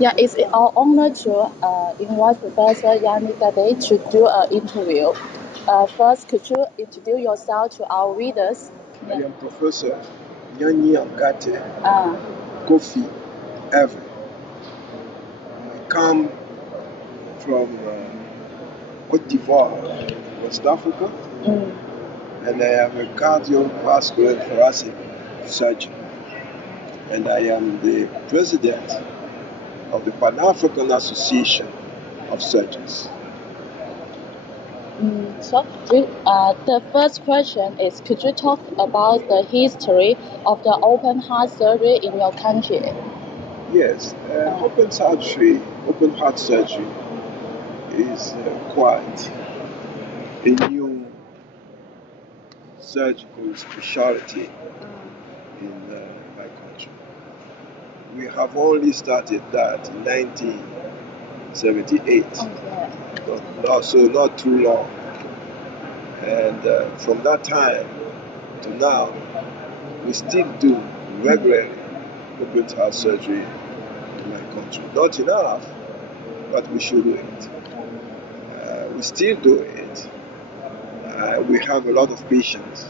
Yeah, it's our honor to invite Professor Yangni-Angaté to do an interview. First, could you introduce yourself to our readers? I am Professor Yangni-Angaté, Uh, Koffi Herve. I come from Cote d'Ivoire, West Africa, and I am a cardiovascular and thoracic surgeon. And I am the president of the Pan-African Association of Surgeons. The first question is, could you talk about the history of the open heart surgery in your country? Yes, open heart surgery is quite a new surgical specialty in my country. We have only started that in 1978, not too long. And from that time to now, we still do regularly open heart surgery in my country. Not enough, but we should do it. We still do it. We have a lot of patients.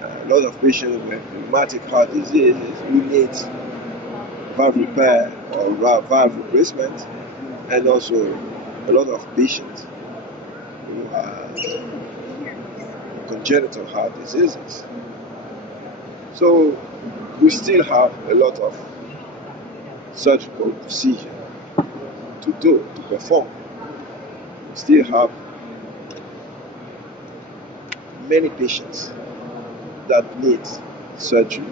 A lot of patients with rheumatic heart disease who need valve repair or valve replacement, and also a lot of patients who have congenital heart diseases. So we still have a lot of surgical procedure to perform. We still have many patients that need surgery,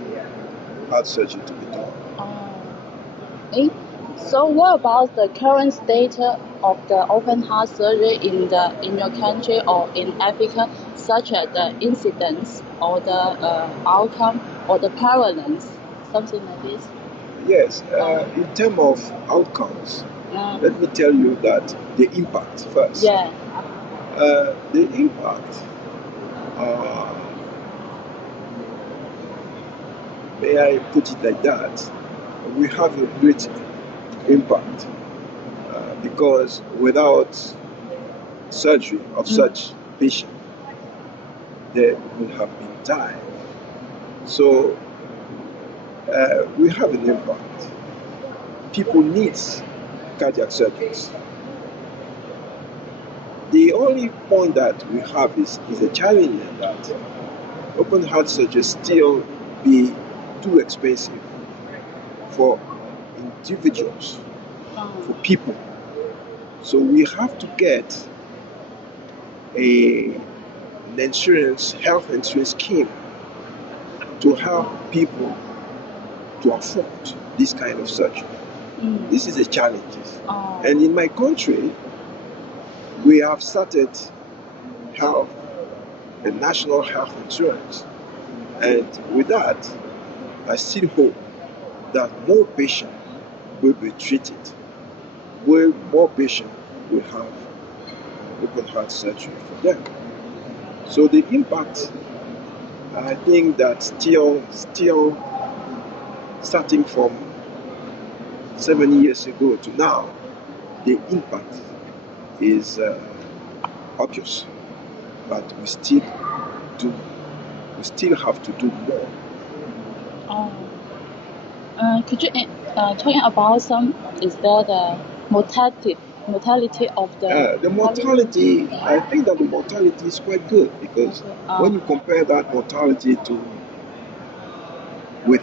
heart surgery to be done. So what about the current state of the open heart surgery in your country or in Africa, such as the incidence or the outcome or the prevalence, something like this? Yes, in terms of outcomes, let me tell you that the impact first. Yeah. The impact, may I put it like that, we have a great impact because without surgery of such patient, they would have been died. So we have an impact. People need cardiac surgeons. The only point that we have is a challenge that open heart surgery still be too expensive for individuals, for people. So we have to get an health insurance scheme to help people to afford this kind of surgery. This is a challenge. And in my country, we have started a national health insurance. And with that, I still hope that more patients will be treated, where more patients will have open heart surgery for them. So the impact, I think that still starting from 7 years ago to now, the impact is obvious, but we still have to do more. Could you talking about is there the mortality of the mortality? I think that the mortality is quite good because when you compare that mortality with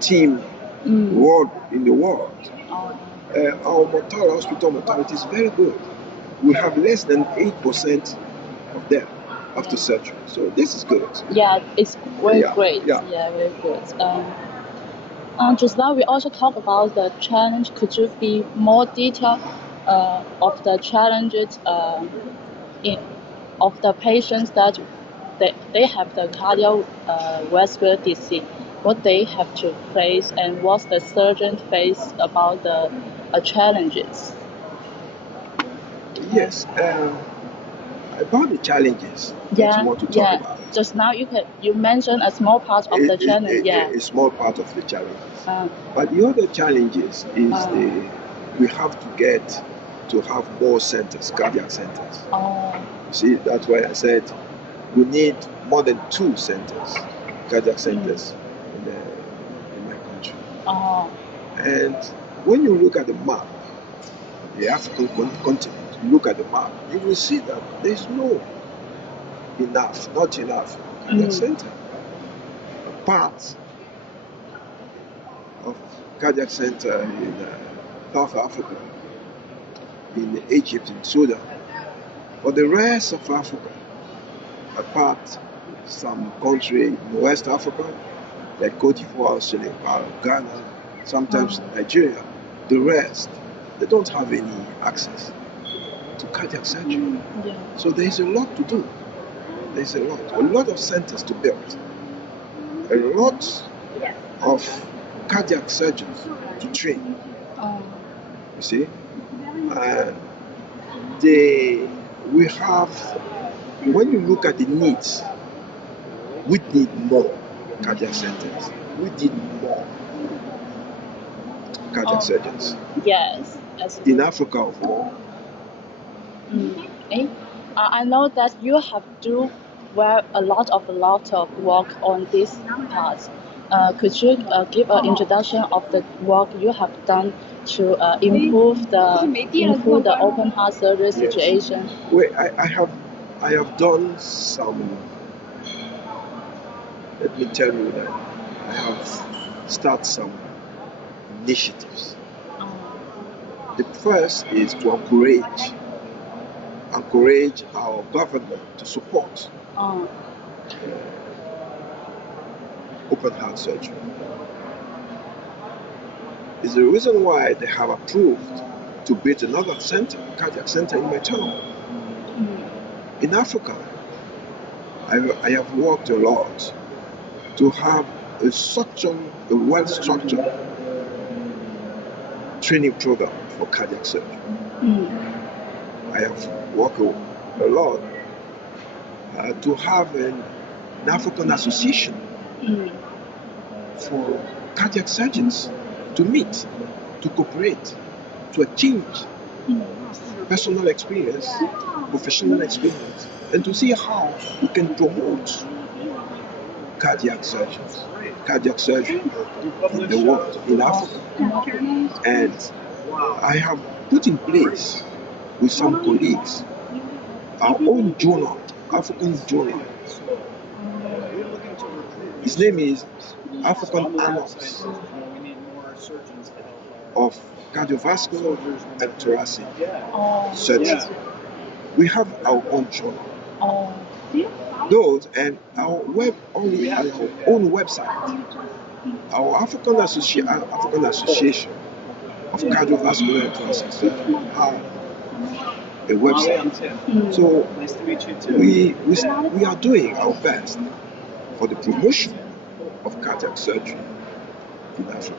team world in the world, our hospital mortality is very good. We have less than 8% of death after surgery. So this is good. Yeah, it's very great. Yeah, very good. Just now we also talked about the challenge. Could you be more detailed of the challenges of the patients that they have the cardiovascular disease? What they have to face and what the surgeon face about the challenges? Yes, About the challenges that you want to talk about. Just now you mentioned a small part of the challenge. A small part of the challenges. But the other challenges is we have to have more centers, cardiac centers. See, that's why I said we need more than 2 centers, cardiac centers in my country. And when you look at the map, the African continent, you look at the map, you will see that there's not enough cardiac center. A part of cardiac center in South Africa, in Egypt, in Sudan. For the rest of Africa, apart some country in West Africa, like Cote d'Ivoire, Senegal, Ghana, sometimes Nigeria, the rest, they don't have any access to cardiac surgery. So there is a lot to do. There's a lot of centers to build, a lot of cardiac surgeons to train. You see, we have. When you look at the needs, we need more cardiac centers. We need more cardiac surgeons. Yes. In Africa overall. I know that you have do a lot of work on this part. Could you give an introduction of the work you have done to improve the open heart surgery situation? Well, I have done some. Let me tell you that I have started some initiatives. The first is to encourage our government to support open heart surgery. It's the reason why they have approved to build another center, cardiac center in my town. In Africa, I have worked a lot to have a well-structured training program for cardiac surgery. I have worked a lot to have an African association for cardiac surgeons to meet, to cooperate, to exchange personal experience, professional experience, and to see how we can promote cardiac surgery in the world, in Africa. And I have put in place with some colleagues our own journal, African journal. His name is African Annals of Cardiovascular and Thoracic Surgery. We have our own journal. Those and our own website. Our African Association of Cardiovascular and Thoracic Surgery have a website. So we are doing our best for the promotion of cardiac surgery in Africa.